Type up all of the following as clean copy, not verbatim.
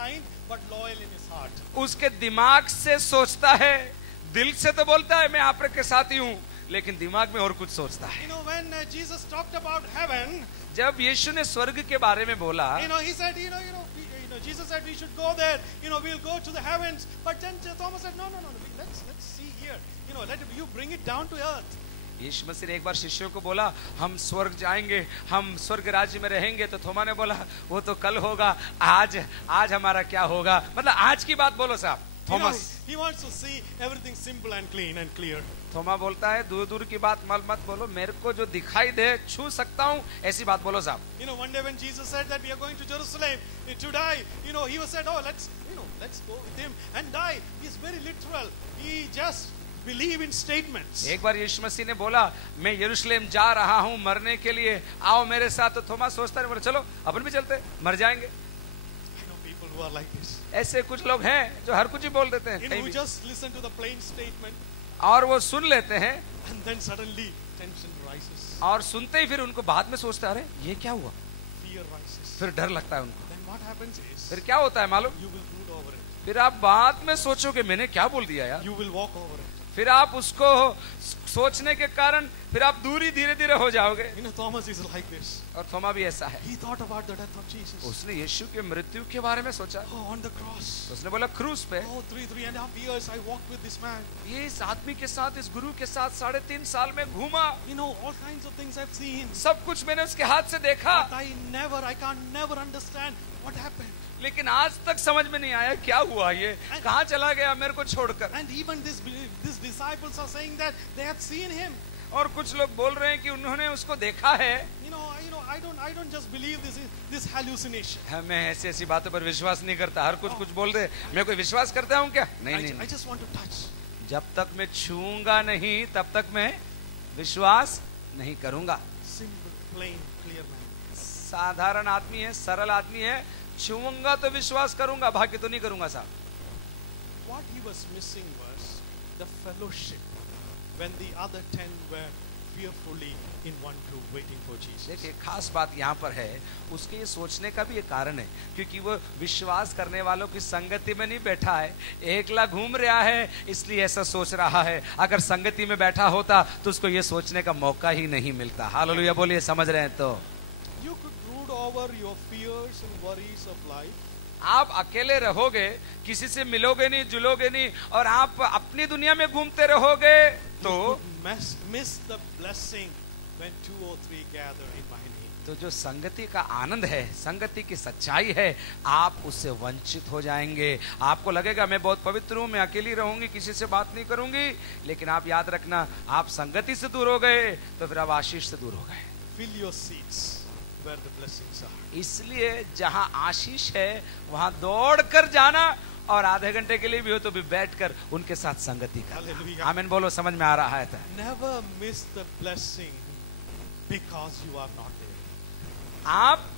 mind, but loyal in his heart. उसके दिमाग से सोचता है, दिल से तो बोलता है मैं आपके साथ ही हूँ, लेकिन दिमाग में और कुछ सोचता है। When Jesus talked about heaven, जब यीशु ने स्वर्ग के बारे में बोला, he said, Jesus said we should go there. We'll go to the heavens. But then Thomas said, no. Let's see here. Let you bring it down to earth. यीशु मसीह ने एक बार शिष्यों को बोला हम स्वर्ग जाएंगे, हम स्वर्ग राज्य में रहेंगे। तो थोमा ने बोला वो तो कल होगा, आज हमारा क्या होगा, मतलब आज की बात बोलो साहब। Thomas he wants to see everything simple and clean and clear. थोमा बोलता है दूर दूर की बात मत बोलो, मेरे को जो दिखाई दे छू सकता हूँ ऐसी बात बोलो साहब। One day when Jesus said that we are going to Jerusalem to die, he was said, oh, let's go with him and die. He's very literal. He just believe in statements. एक बार यीशु मसीह ने बोला मैं यरूशलेम जा रहा हूँ मरने के लिए, आओ मेरे साथ। तो थोमा सोचता है, बोला चलो अपन भी चलते, मर जाएंगे। I know people who are like this. ऐसे कुछ लोग हैं जो हर कुछ ही बोल देते हैं, who just listen to the plain statement, और वो सुन लेते हैं, and then suddenly tension rises. और सुनते ही फिर उनको बाद में सोचते हैं अरे ये क्या हुआ, Fear rises. फिर डर लगता है उनको। Then what happens is, फिर क्या होता है मालूम, you will brood over it. फिर आप बाद में सोचोगे मैंने क्या बोल दिया यार। You will walk over it. फिर आप उसको सोचने के कारण फिर आप दूरी धीरे धीरे हो जाओगे। Thomas is like this. और थोमा भी ऐसा है। He thought about the death of Jesus. उसने यीशु के मृत्यु के बारे में सोचा। Oh, on the cross. उसने बोला क्रूस पे, oh 3.5 years I walked with this man. ये इस आदमी के साथ, इस गुरु के साथ 3.5 साल में घूमा। all kinds of things I've seen. सब कुछ मैंने उसके हाथ से देखा। But I can't never understand what happened. लेकिन आज तक समझ में नहीं आया क्या हुआ, ये कहाँ चला गया मेरे को छोड़कर। And even these disciples are saying that they have seen him. और कुछ लोग बोल रहे हैं कि उन्होंने उसको देखा है। I don't just believe this hallucination. मैं ऐसी बातों पर विश्वास नहीं करता, हर कुछ बोल दे मैं कोई विश्वास करता हूँ क्या? नहीं। I just want to touch. जब तक मैं छूऊंगा नहीं तब तक मैं विश्वास नहीं करूंगा। Simple, plain, clear man. साधारण आदमी है, सरल आदमी है, छूऊंगा तो विश्वास करूंगा, बाकी तो नहीं करूंगा साहब। What he was missing was the fellowship when the other 10 were fearfully in one group waiting for Jesus. देखिए खास बात यहाँ पर है, उसके ये सोचने का भी एक कारण है, क्योंकि वो विश्वास करने वालों की संगति में नहीं बैठा है, एकला घूम रहा है, इसलिए ऐसा सोच रहा है। अगर संगति में बैठा होता तो उसको ये सोचने का मौका ही नहीं मिलता। हालेलुया बोलिए, समझ रहे हैं तो। You could brood over your fears and worries of life. आप अकेले रहोगे, किसी से मिलोगे नहीं, जुलोगे नहीं, और आप अपनी दुनिया में घूमते रहोगे तो miss the blessing when 2 or 3 gather in my name. तो जो संगति का आनंद है, संगति की सच्चाई है, आप उससे वंचित हो जाएंगे। आपको लगेगा मैं बहुत पवित्र हूँ, मैं अकेली रहूंगी, किसी से बात नहीं करूंगी, लेकिन आप याद रखना आप संगति से दूर हो गए तो फिर आप आशीष से दूर हो गए। Fill your seats where the blessings are. इसलिए जहां आशीष है वहां दौड़ कर जाना, और आधे घंटे के लिए भी हो तो भी बैठकर उनके साथ संगति करना। आमीन बोलो, समझ में आ रहा है? Never miss the blessing because you are not there. आप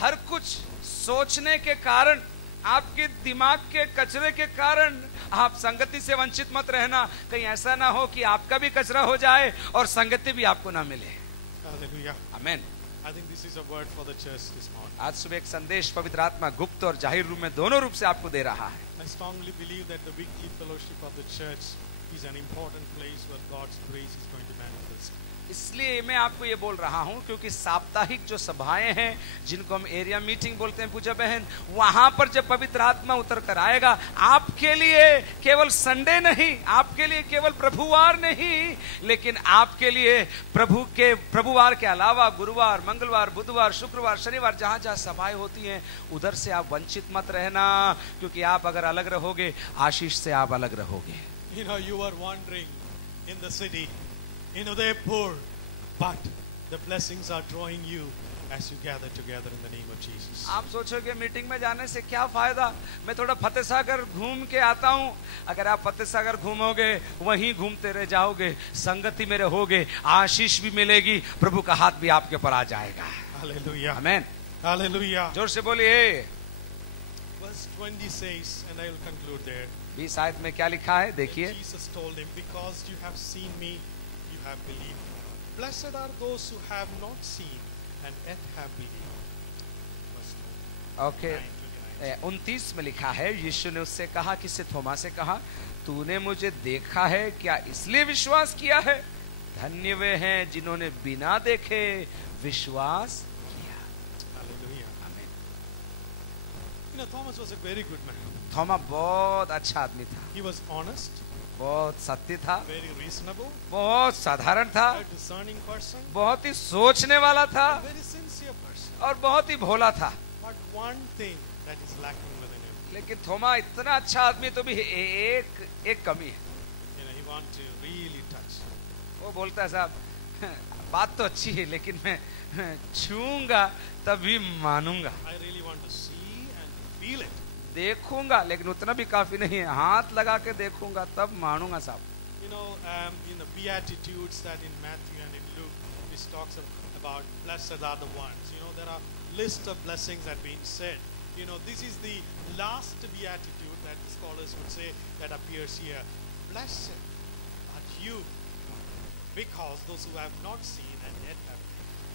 हर कुछ सोचने के कारण, आपके दिमाग के कचरे के कारण आप संगति से वंचित मत रहना। कहीं ऐसा ना हो कि आपका भी कचरा हो जाए और संगति भी आपको ना मिले। Hallelujah. आमीन। I think this is a word for the church this morning. आज सुबह एक संदेश पवित्र आत्मा गुप्त और जाहिर रूप में दोनों रूप से आपको दे रहा है। I strongly believe that the weekly fellowship of the church is an important place where God's grace is going to manifest. इसलिए मैं आपको ये बोल रहा हूं क्योंकि साप्ताहिक जो सभाएं हैं, जिनको हम एरिया मीटिंग बोलते हैं पूजा बहन, वहां पर जब पवित्र आत्मा उतर कर आएगा, आपके लिए केवल संडे नहीं, आपके लिए केवल प्रभुवार नहीं, लेकिन आपके लिए प्रभुवार के अलावा गुरुवार, मंगलवार, बुधवार, शुक्रवार, शनिवार, जहां जहां सभाएं होती हैं उधर से आप वंचित मत रहना, क्योंकि आप अगर अलग रहोगे आशीष से आप अलग रहोगे। You are wandering in the city, in Udaipur, but the blessings are drawing you as you gather together in the name of Jesus. आप सोचोगे मीटिंग में जाने से क्या फायदा, मैं थोड़ा फतेह सागर घूम के आता हूँ। अगर आप फतेह सागर घूमोगे, वहीं घूमते रह जाओगे, संगति में रहोगे, आशीष भी मिलेगी, प्रभु का हाथ भी आपके ऊपर आ जाएगा। Hallelujah. आमेन। Hallelujah. जोर से बोलिए। Verse 20 says, and I will conclude there. 20 आयत में क्या लिखा है देखिए। Jesus told him, because you have seen me, you have believed. Blessed are those who have not seen and yet have believed. Okay, 29 में लिखा है, यीशु ने उससे कहा, किससे? थोमा से कहा, तूने मुझे देखा है क्या इसलिए विश्वास किया है? धन्य वे हैं जिन्होंने बिना देखे विश्वास किया। Hallelujah. आमीन। You know, Thomas was a very good man. थोमा बहुत अच्छा आदमी था, He was honest, बहुत सत्य था, very reasonable, बहुत साधारण था, a discerning person, बहुत ही सोचने वाला था a very sincere person. और बहुत ही भोला था। But one thing that is lacking within him, लेकिन थोमा इतना अच्छा आदमी तो भी एक कमी है। you know, he wants to really touch. वो बोलता है, साहब बात तो अच्छी है लेकिन मैं छूंगा तभी मानूंगा, I really want to see and feel it. देखूंगा लेकिन उतना भी काफी नहीं है, हाथ लगा के देखूंगा तब मानूंगा साहब। You know, in the Beatitudes that in Matthew and in Luke, which talks about blessed are the ones. You know, there are list of blessings that being said. You know, this is the last beatitude that the scholars would say that appears here. Blessed are you, because those who have not seen and yet have.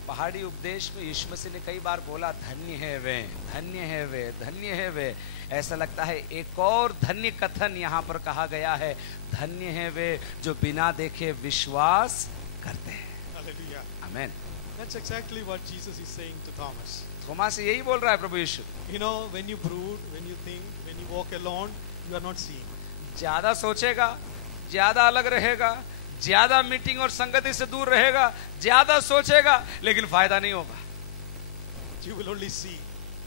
पहाड़ी उपदेश में यीशु मसीह ने कई बार बोला, धन्य है वे, धन्य है वे, धन्य है वे। ऐसा लगता है एक और धन्य कथन यहाँ पर कहा गया है, धन्य है वे जो बिना देखे विश्वास करते हैं। Hallelujah. आमीन। That's exactly what Jesus is saying to Thomas. थोमा से यही बोल रहा है प्रभु यीशु। You know, when you brood, when you think, when you walk alone, you are not seeing. ज्यादा सोचेगा, ज्यादा अलग रहेगा, ज्यादा मीटिंग और संगति से दूर रहेगा, ज्यादा सोचेगा लेकिन फायदा नहीं होगा। You will only see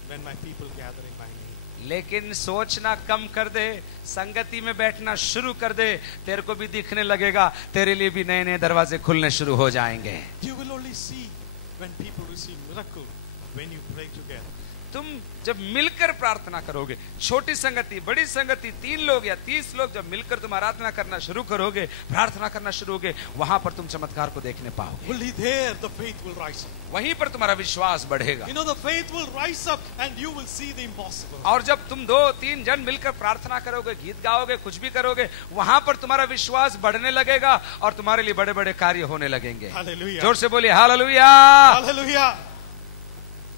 when my people gather in my name. लेकिन सोचना कम कर दे, संगति में बैठना शुरू कर दे, तेरे को भी दिखने लगेगा, तेरे लिए भी नए नए दरवाजे खुलने शुरू हो जाएंगे। You will only see when people receive miracle when you pray together. तुम जब मिलकर प्रार्थना करोगे, छोटी संगति, बड़ी संगति, 3 लोग या 30 लोग जब मिलकर तुम आराधना करना शुरू करोगे, प्रार्थना करना शुरू होगे, वहां पर तुम चमत्कार को देखने पाओगे। Only there the faith will rise up. वहीं पर तुम्हारा विश्वास बढ़ेगा। You know, the faith will rise up and you will see the impossible. और जब तुम 2-3 जन मिलकर प्रार्थना करोगे, गीत गाओगे, कुछ भी करोगे, वहां पर तुम्हारा विश्वास बढ़ने लगेगा और तुम्हारे लिए बड़े बड़े कार्य होने लगेंगे। Hallelujah. जोर से बोलिए hallelujah. Hallelujah.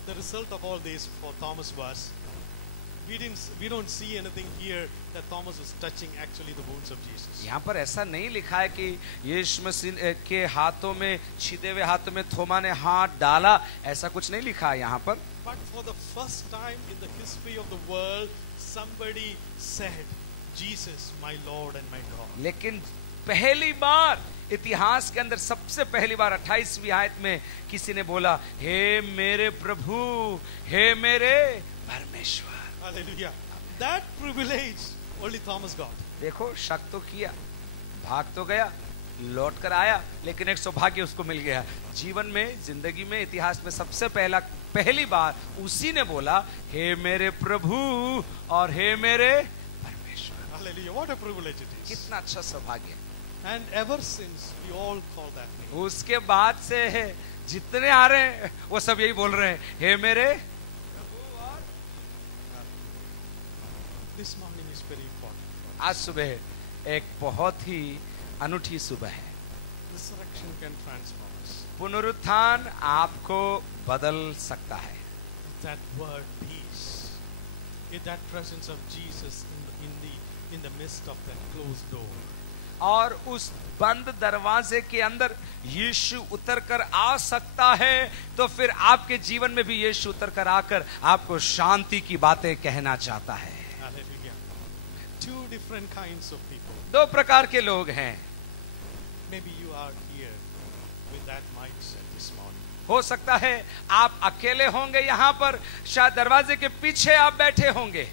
The result of all this for Thomas was, we don't see anything here that Thomas was touching actually the wounds of Jesus. यहाँ पर ऐसा नहीं लिखा है कि यीशु मसीह के हाथों में, छिदे हुए हाथों में थोमा ने हाथ डाला, ऐसा कुछ नहीं लिखा है यहाँ पर। But for the first time in the history of the world, somebody said, Jesus, my Lord and my God. लेकिन पहली बार इतिहास के अंदर, सबसे पहली बार 28वीं आयत में किसी ने बोला, हे मेरे प्रभु, हे मेरे परमेश्वर। Hallelujah. That privilege only Thomas got. देखो, शक तो किया, भाग तो गया, लौट कर आया, लेकिन एक सौभाग्य उसको मिल गया। जीवन में, जिंदगी में, इतिहास में सबसे पहली बार उसी ने बोला, हे मेरे प्रभु और हे मेरे परमेश्वर। Hallelujah. What a privilege it is. कितना अच्छा सौभाग्य। And ever since we all call that name. उसके बाद से जितने आ रहे हैं वो सब यही बोल रहे हैं, हे मेरे। This morning is very important. आज सुबह एक बहुत ही अनूठी सुबह है। Resurrection can transform us. पुनरुत्थान आपको बदल सकता है। That word peace, in that presence of Jesus in the midst of that closed door. और उस बंद दरवाजे के अंदर यीशु उतर कर आ सकता है, तो फिर आपके जीवन में भी यीशु उतर कर आकर आपको शांति की बातें कहना चाहता है। Hallelujah. Two different kinds of people. 2 प्रकार के लोग हैं। Maybe you are here with that mindset this morning. हो सकता है आप अकेले होंगे यहाँ पर, शायद दरवाजे के पीछे आप बैठे होंगे।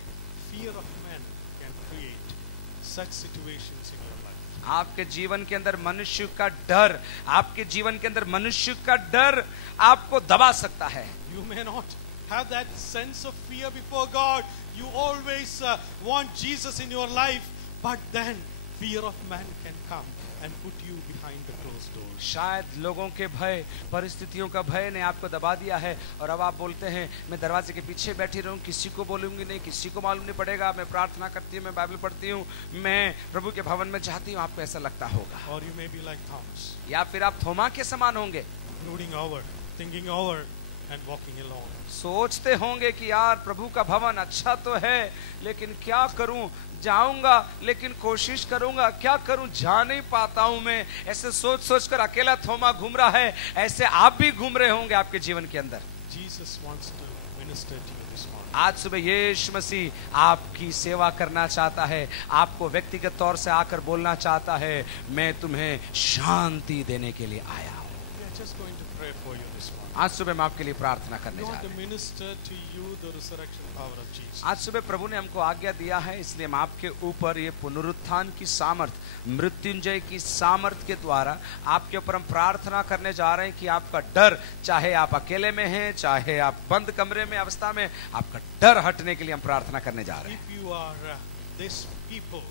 Fear of men can create such situations in your life. आपके जीवन के अंदर मनुष्य का डर, आपके जीवन के अंदर मनुष्य का डर आपको दबा सकता है। You may not have that sense of fear before God. You always want Jesus in your life, but then fear of man can come and put you behind the closed doors. शायद लोगों के भय, परिस्थितियों का भय ने आपको दबा दिया है और अब आप बोलते हैं, मैं दरवाजे के पीछे बैठी रहूं, किसी को बोलूंगी नहीं, किसी को मालूम नहीं पड़ेगा, मैं प्रार्थना करती हूँ, मैं बाइबल पढ़ती हूँ, मैं प्रभु के भवन में चाहती हूँ। आपको ऐसा लगता होगा। Or you may be like Thomas, या फिर आप थोमा के समान होंगे, brooding over, thinking over, and walking alone. सोचते होंगे कि यार प्रभु का भवन अच्छा तो है, लेकिन क्या करूं, जाऊंगा लेकिन कोशिश करूंगा, क्या करूं, जा नहीं पाता हूं मैं। ऐसे सोच सोच कर अकेला थोमा घूम रहा है। ऐसे आप भी घूम रहे होंगे आपके जीवन के अंदर। Jesus wants to minister to you this morning. आज सुबह यीशु मसीह आपकी सेवा करना चाहता है, आपको व्यक्तिगत तौर से आकर बोलना चाहता है, मैं तुम्हें शांति देने के लिए आया हूं। We are just going to pray for you this morning. आज सुबह हम आपके लिए प्रार्थना We करने जा want रहे to हैं। minister to you the resurrection power of Jesus. आज सुबह प्रभु ने हमको आज्ञा दिया है, इसलिए हम आपके ऊपर ये पुनरुत्थान की सामर्थ, मृत्युंजय की सामर्थ के द्वारा आपके ऊपर हम प्रार्थना करने जा रहे हैं कि आपका डर, चाहे आप अकेले में हैं, चाहे आप बंद कमरे में अवस्था में, आपका डर हटने के लिए हम प्रार्थना करने जा रहे हैं। If you are this people,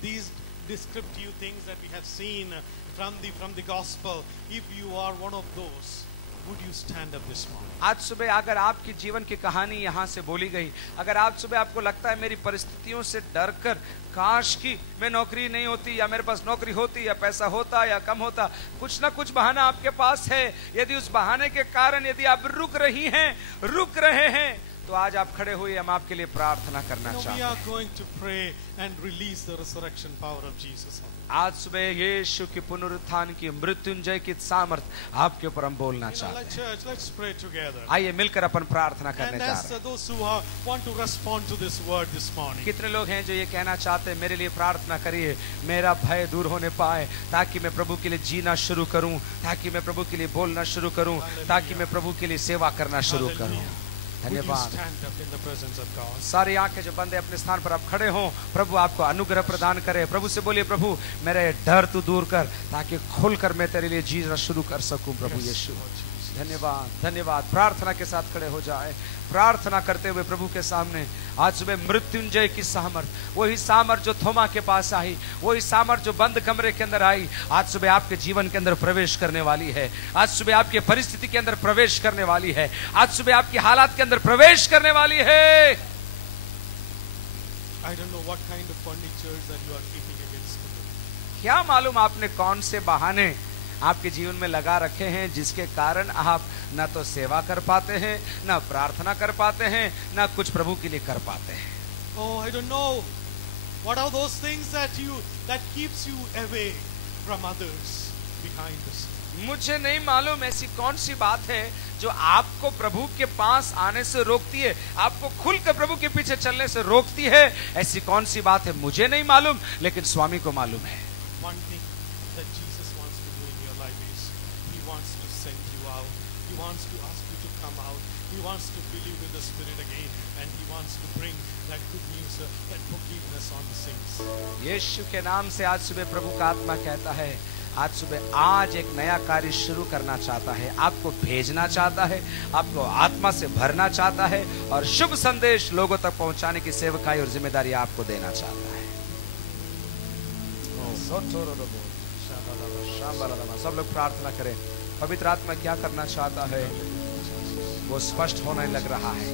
these descriptive things that we have seen from the gospel, if you are one of those, would you stand up this morning? आज सुबह अगर आपकी जीवन की कहानी यहाँ से बोली गई, अगर आज सुबह आपको लगता है मेरी परिस्थितियों से डर कर काश कि मैं नौकरी नहीं होती, या मेरे पास नौकरी होती, या पैसा होता या कम होता, कुछ ना कुछ बहाना आपके पास है, यदि उस बहाने के कारण यदि आप रुक रही हैं, रुक रहे हैं, तो आज आप खड़े हुए हम आपके लिए प्रार्थना करना We चाहते are हैं। going to pray and release the resurrection power of Jesus on you. आज सुबह यीशु की पुनरुत्थान की मृत्युंजय की सामर्थ आपके ऊपर हम बोलना चाहते Like हैं। church, let's pray together. आइए मिलकर अपन प्रार्थना करने And जा as रहे हैं। those who want to respond to this word this morning, कितने लोग हैं जो ये कहना चाहते हैं, मेरे लिए प्रार्थना करिए, मेरा भय दूर होने पाए, ताकि मैं प्रभु के लिए जीना शुरू करूं, ताकि मैं प्रभु के लिए बोलना शुरू करूं, ताकि मैं प्रभु के लिए सेवा करना शुरू करूं। would you धन्यवाद। stand up in the presence of God? सारी आंखें जो बंद है अपने स्थान पर आप खड़े हों, प्रभु आपको अनुग्रह प्रदान करे। प्रभु से बोलिए, प्रभु मेरा ये डर तू दूर कर, ताकि खुलकर मैं तेरे लिए जीना शुरू कर सकूं। प्रभु Yes, यीशु Lord Jesus. धन्यवाद, धन्यवाद। प्रार्थना के साथ खड़े हो जाए, प्रार्थना करते हुए प्रभु के सामने। आज सुबह मृत्युंजय की सामर्थ, वही सामर्थ जो थोमा के पास आई, वही सामर्थ जो बंद कमरे के अंदर आई, आज सुबह आपके जीवन के अंदर प्रवेश करने वाली है। आज सुबह आपकी परिस्थिति के अंदर प्रवेश करने वाली है। आज सुबह आपकी हालात के अंदर प्रवेश करने वाली है। I don't know what kind of furniture that you are keeping against me. क्या मालूम आपने कौन से बहाने आपके जीवन में लगा रखे हैं, जिसके कारण आप ना तो सेवा कर पाते हैं, ना प्रार्थना कर पाते हैं, ना कुछ प्रभु के लिए कर पाते हैं। Oh, I don't know. What are those things that keeps you away from others behind the scene? मुझे नहीं मालूम ऐसी कौन सी बात है जो आपको प्रभु के पास आने से रोकती है, आपको खुलकर प्रभु के पीछे चलने से रोकती है। ऐसी कौन सी बात है मुझे नहीं मालूम, लेकिन स्वामी को मालूम है। One thing that Jesus wants to do in your life is He wants to send you out. He wants to ask you to come out. He wants to fill you with the Spirit again, and He wants to bring that good news, that forgiveness on the saints. यीशु के नाम से आज सुबह प्रभु का आत्मा कहता है, आज सुबह आज एक नया कार्य शुरू करना चाहता है, आपको भेजना चाहता है, आपको आत्मा से भरना चाहता है, और शुभ संदेश लोगों तक पहुंचाने की सेवकाई और जिम्मेदारी आपको देना चाहता है। सब लोग प्रार्थना करें। पवित्र आत्मा क्या करना चाहता है वो स्पष्ट होने लग रहा है,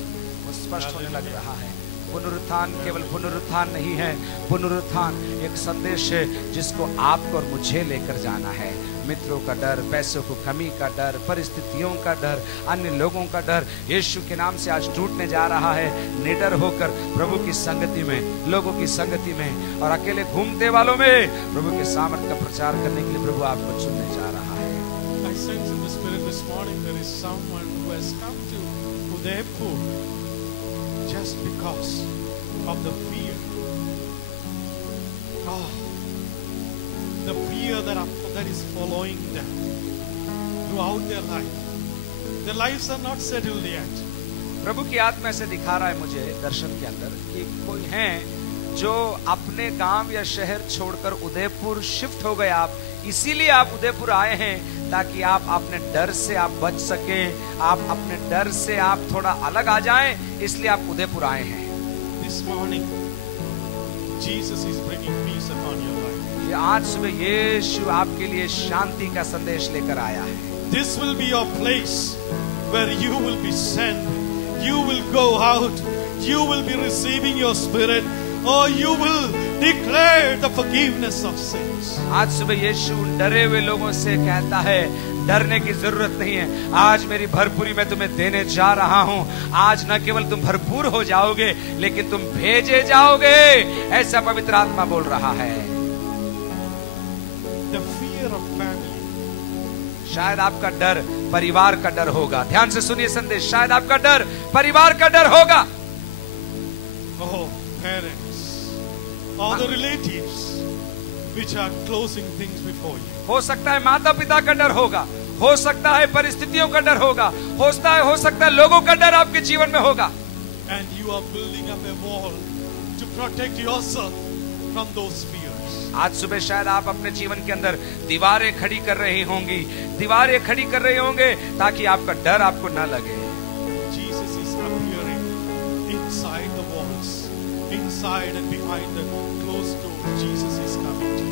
वो स्पष्ट होने लग रहा है। पुनरुत्थान केवल पुनरुत्थान नहीं है, पुनरुत्थान एक संदेश है जिसको आपको और मुझे लेकर जाना है। मित्रों का डर, पैसों को कमी का डर, परिस्थितियों का डर, अन्य लोगों का डर यीशु के नाम से आज टूटने जा रहा है। निडर होकर प्रभु की संगति में, लोगों की संगति में और अकेले घूमते वालों में प्रभु के सामर्थ्य का प्रचार करने के लिए प्रभु आपको चुनने जा रहा है। I sense in the Spirit this morning there is someone who has come to Udaipur just because of the fear. Oh, the fear that is following them throughout their life. Their lives are not settled yet. प्रभु की आत्मा से दिखा रहा है मुझे दर्शन के अंदर कि कोई हैं जो अपने गांव या शहर छोड़कर उदयपुर शिफ्ट हो गए। आप इसीलिए आप उदयपुर आए हैं ताकि आप अपने डर से आप बच सकें, आप अपने डर से आप थोड़ा अलग आ जाएं, इसलिए आप उदयपुर आए हैं। This morning, Jesus is bringing peace upon your life. ये आज सुबह यीशु आपके लिए शांति का संदेश लेकर आया है। This will be your place where you will be sent. You will go out. You will be receiving your Spirit. Or you will declare the forgiveness of sins. आज सुबह यीशु डरे हुए लोगों से कहता है डरने की जरूरत नहीं है, आज मेरी भरपूरी मैं तुम्हें देने जा रहा हूं। आज न केवल तुम भरपूर हो जाओगे लेकिन तुम भेजे जाओगे, ऐसा पवित्र आत्मा बोल रहा है। The fear of family. शायद आपका डर परिवार का डर होगा। ध्यान से सुनिए संदेश, शायद आपका डर परिवार का डर होगा। Oh, parents, or the relatives which are closing things before you. हो सकता है माता पिता का डर होगा, हो सकता है परिस्थितियों का डर होगा, हो सकता है लोगों का डर आपके जीवन में होगा। And you are building up a wall to protect yourself from those fears. आज सुबह शायद आप अपने जीवन के अंदर दीवारें खड़ी कर रही होंगी, दीवारें खड़ी कर रहे होंगे ताकि आपका डर आपको न लगे। Jesus is appearing inside the walls, inside and behind the closed doors. Jesus is coming to you.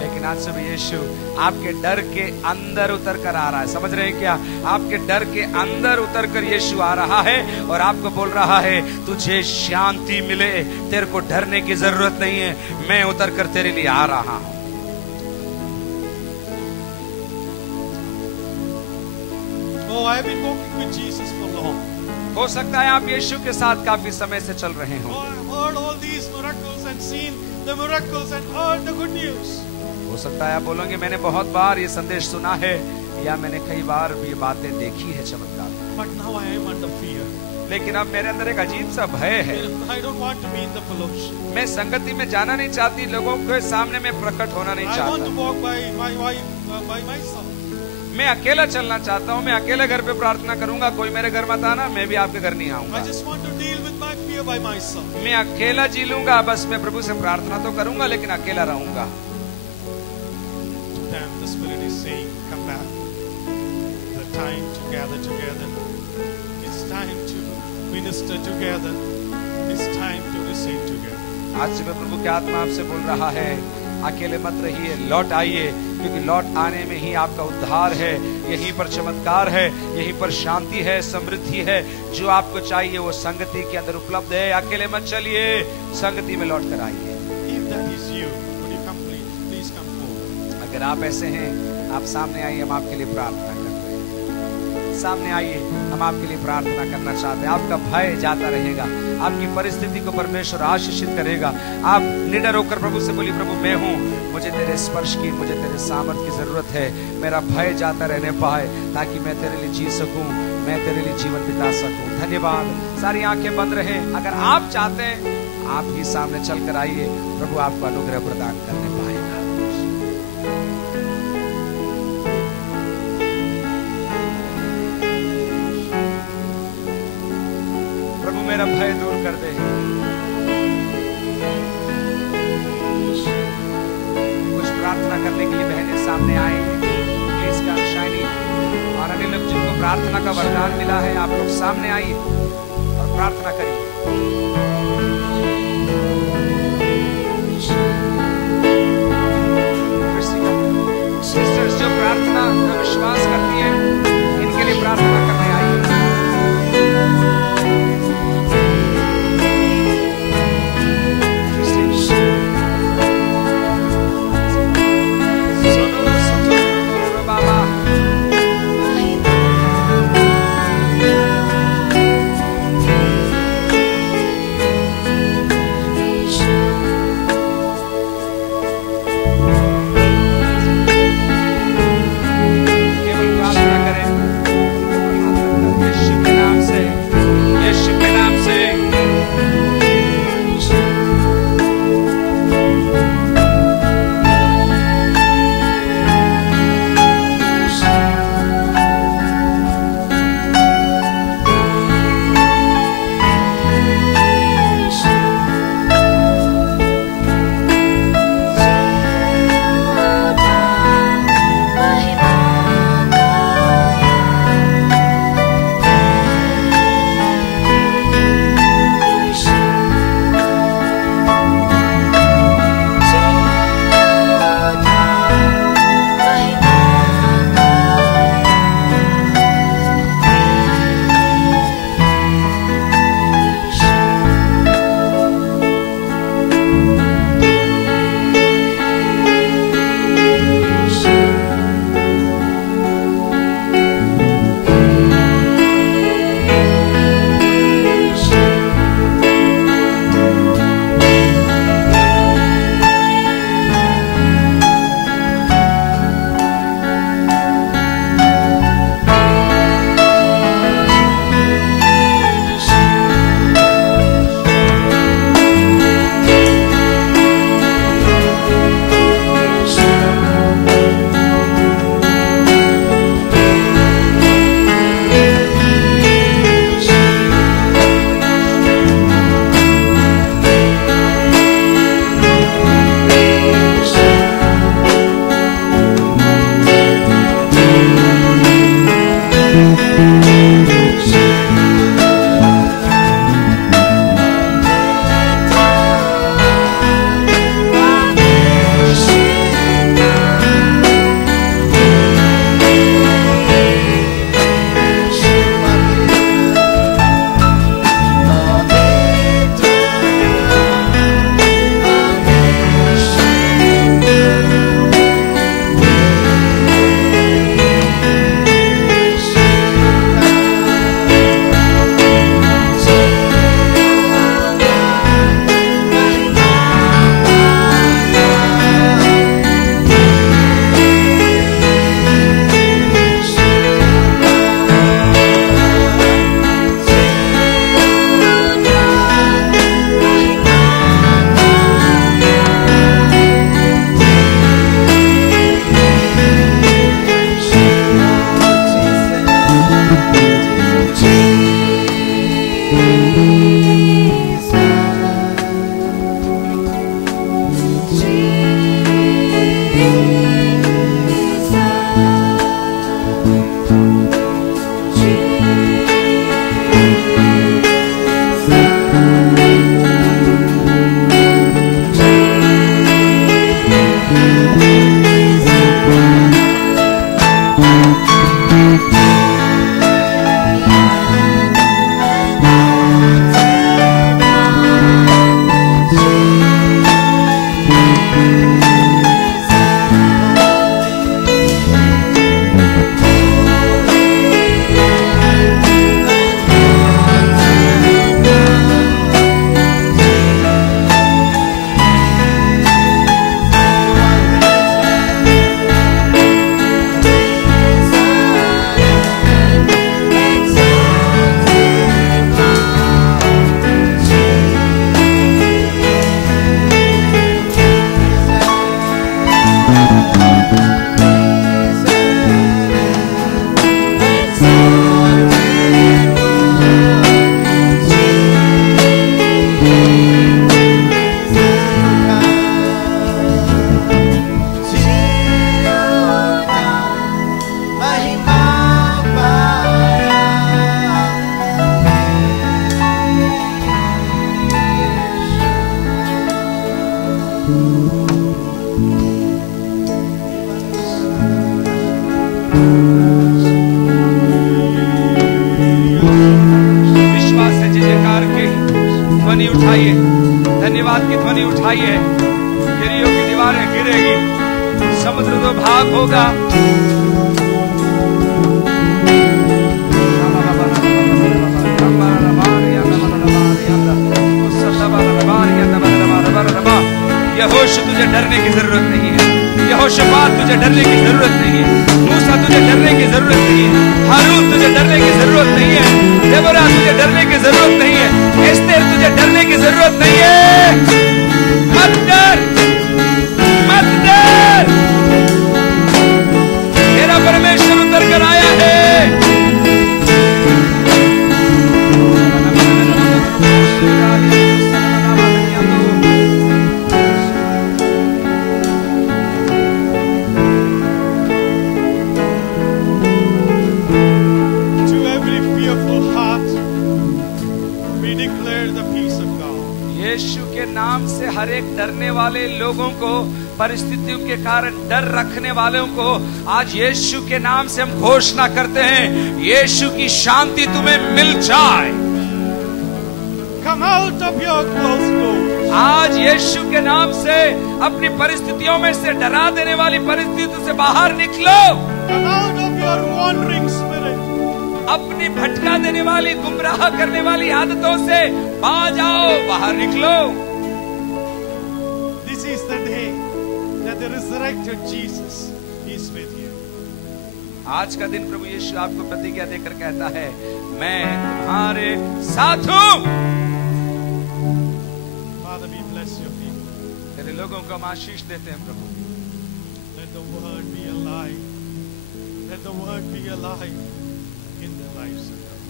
लेकिन आज सुबह यीशु आपके डर के अंदर उतर कर आ रहा है। समझ रहे हैं क्या? आपके डर के अंदर उतर कर यीशु आ रहा है और आपको बोल रहा है तुझे शांति मिले, तेरे को डरने की जरूरत नहीं है, मैं उतर कर तेरे लिए आ रहा हूं। Oh, I have been walking with Jesus for long. हो सकता है आप यीशु के साथ काफी समय से चल रहे Oh, हो। I have heard all these miracles and seen the miracles and heard the good news. हो सकता है आप बोलोगे मैंने बहुत बार ये संदेश सुना है या मैंने कई बार ये बातें देखी है चमत्कार, But now I am under fear. लेकिन अब मेरे अंदर एक अजीब सा भय है। I don't want to be in the fellowship. मैं संगति में जाना नहीं चाहती, लोगों के सामने में प्रकट होना नहीं I want to चाहता। walk by my wife, by myself. मैं अकेला चलना चाहता हूँ, मैं अकेले घर पे प्रार्थना करूंगा, कोई मेरे घर मत आना, मैं भी आपके घर नहीं I आऊंगा। just want to deal with my fear by myself. मैं अकेला जी लूंगा, बस मैं प्रभु से प्रार्थना तो करूंगा लेकिन अकेला रहूंगा। Then the Spirit is saying, come back. The time to gather together. It's time to minister together. It's time to receive together. आज सुबह प्रभु की आत्मा आपसे बोल रहा है अकेले मत रहिए, लौट आइए, क्योंकि लौट आने में ही आपका उद्धार है, यहीं पर चमत्कार है, यहीं पर शांति है, समृद्धि है। जो आपको चाहिए वो संगति के अंदर उपलब्ध है। अकेले मत चलिए, संगति में लौट कर आइए। If that is you, would you come please come forward. अगर आप ऐसे हैं, आप सामने आइए, हम आपके लिए प्रार्थना कर रहे हैं। सामने आइए, हम आपके लिए प्रार्थना करना चाहते हैं। आपका भय जाता रहेगा, आपकी परिस्थिति को परमेश्वर आशीषित करेगा। आप निडर होकर प्रभु से बोलिए, प्रभु मैं हूँ, मुझे तेरे स्पर्श की, मुझे तेरे सामर्थ की जरूरत है। मेरा भय जाता रहने पाए ताकि मैं तेरे लिए जी सकूं, मैं तेरे लिए जीवन बिता सकूं। धन्यवाद। सारी आंखें बंद रहे। अगर आप चाहते हैं आप ही सामने चल कर आइए, प्रभु आपको अनुग्रह प्रदान करने पाएगा। प्रभु मेरा भय दूर कर दे। कुछ प्रार्थना करने के लिए बहनें सामने आएंगे, प्लीज कम शाइनिंग। और अन्य लोग जिनको प्रार्थना का वरदान मिला है, आप लोग सामने आइए और प्रार्थना करिए। सिस्टर्स जो प्रार्थना का विश्वास करती हैं, इनके लिए प्रार्थना करने आइए। उठाइए, धन्यवाद की ध्वनि उठाइए। यरीहो की दीवारें गिरेगी, समुद्र तो भाग होगा। यहोशू तुझे डरने की जरूरत नहीं है, यहोशापात तुझे डरने की जरूरत नहीं है, मूसा तुझे डरने की जरूरत नहीं है, हारून तुझे डरने की जरूरत नहीं है, देबोरा तुझे डरने की जरूरत नहीं है, एस्तेर तुझे डरने की जरूरत नहीं है। मत डर, मत डर, तेरा परमेश्वर उतर कर आया है। यीशु के नाम से हर एक डरने वाले लोगों को, परिस्थितियों के कारण डर रखने वालों को आज यीशु के नाम से हम घोषणा करते हैं, यीशु की शांति तुम्हें मिल जाए। Come out of your closed doors. आज यीशु के नाम से अपनी परिस्थितियों में से, डरा देने वाली परिस्थितियों से बाहर निकलो। Come out of your wandering spirit. अपनी भटका देने वाली, गुमराह करने वाली आदतों से बाहर आओ, बाहर निकलो। This is the day that the resurrected Jesus is with you. आज का दिन प्रभु यीशु आपको प्रतिज्ञा देकर कहता है, मैं तुम्हारे साथ हूं। Father, we bless your people. तेरे लोगों को हम आशीष देते हैं प्रभु। Let the word be alive. Let the word be alive in their lives.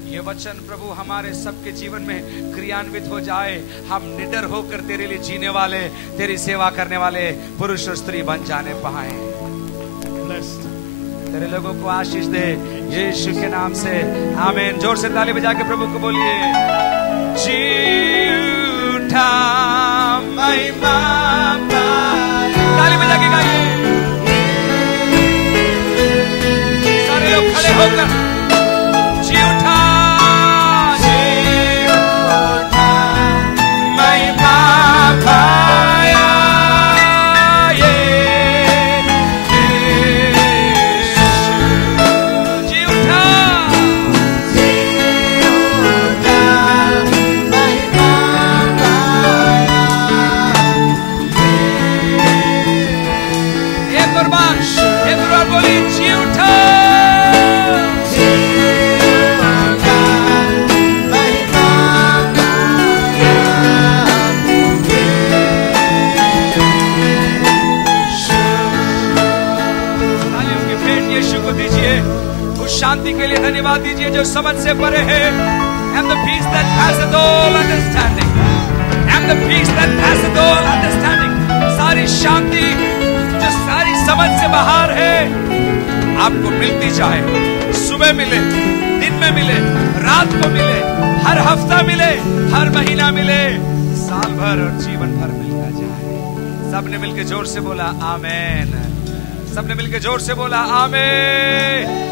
ये वचन प्रभु हमारे सबके जीवन में क्रियान्वित हो जाए। हम निडर होकर तेरे लिए जीने वाले, तेरी सेवा करने वाले पुरुष और स्त्री बन जाने पाए। Blessed. तेरे लोगों को आशीष दे यीशु के नाम से, आमीन। जोर से ताली बजा के प्रभु को बोलिए, जी उठा महिमा पाया। ताली बजा के गाइए, सारे लोग खड़े होकर, जी उठा, जी उठा महिमा पाया, जी उठा, एक और बार बोली, जी उठा। शांति के लिए धन्यवाद दीजिए जो समझ से परे है। And the peace that passeth all understanding. And the peace that passeth all understanding. सारी शांति जो सारी समझ से बाहर है आपको मिलती जाए। सुबह मिले, दिन में मिले, रात को मिले, हर हफ्ता मिले, हर महीना मिले, साल भर और जीवन भर मिलता जाए। सबने मिलकर जोर से बोला आमीन। सबने मिलकर जोर से बोला आमीन।